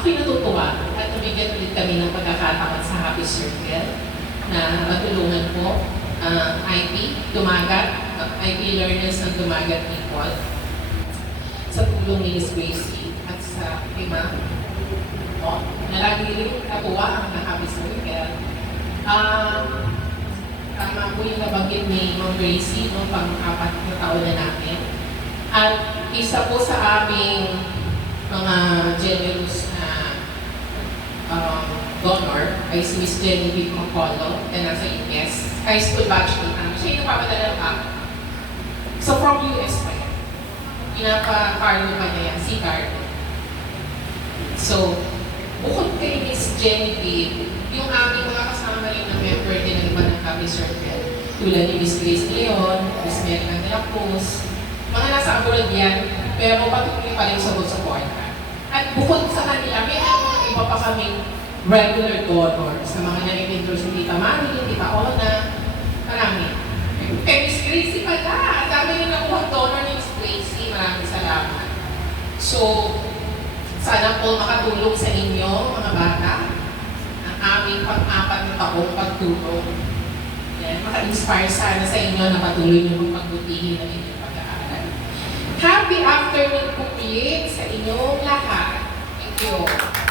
ako'y natutuwa at nabigyan ulit kami ng pagkakataon sa Happy Circle na matulungan po IP, Dumagat, IP learners ng Dumagat people sa tulong ni Miss Gracie at sa iba na lagi rin natuwa ang Happy Circle. Tama po yung nabanggit ni Ma'am Gracie noong pang-apat na taon na namin. At isa po sa aming mga generous na donor ay si Miss Genevieve Macolo na nasa US. High school batch ko namin. Siya yung napapadala ng app. So from US pa yan. Pinapa-Carlo pa niya yan, si Carlo. So, bukod kay Miss Genevieve, yung aming mga kasama rin na member din ng iba ng Happy Circle, tulad ni Miss Grace Leon, Miss Mary de la Cruz, mga nasa abroad yan, pero patuloy pa rin sa suporta. At bukod sa kanila, may mga iba pa kaming regular donor sa mga na-endorse si Tita Mami, Tita Ona, marami. Kay Miss Gracie pala, dami rin nakuha donor ni Miss Gracie, maraming salamat. So, sana po makatulong sa inyo, mga bata, ang aming pang-apat na taong pagtulong. Yan, maka-inspire sana sa inyo na patuloy nyo magbutihin ang inyong pag-aaral. Happy afternoon po ulit sa inyong lahat. Thank you.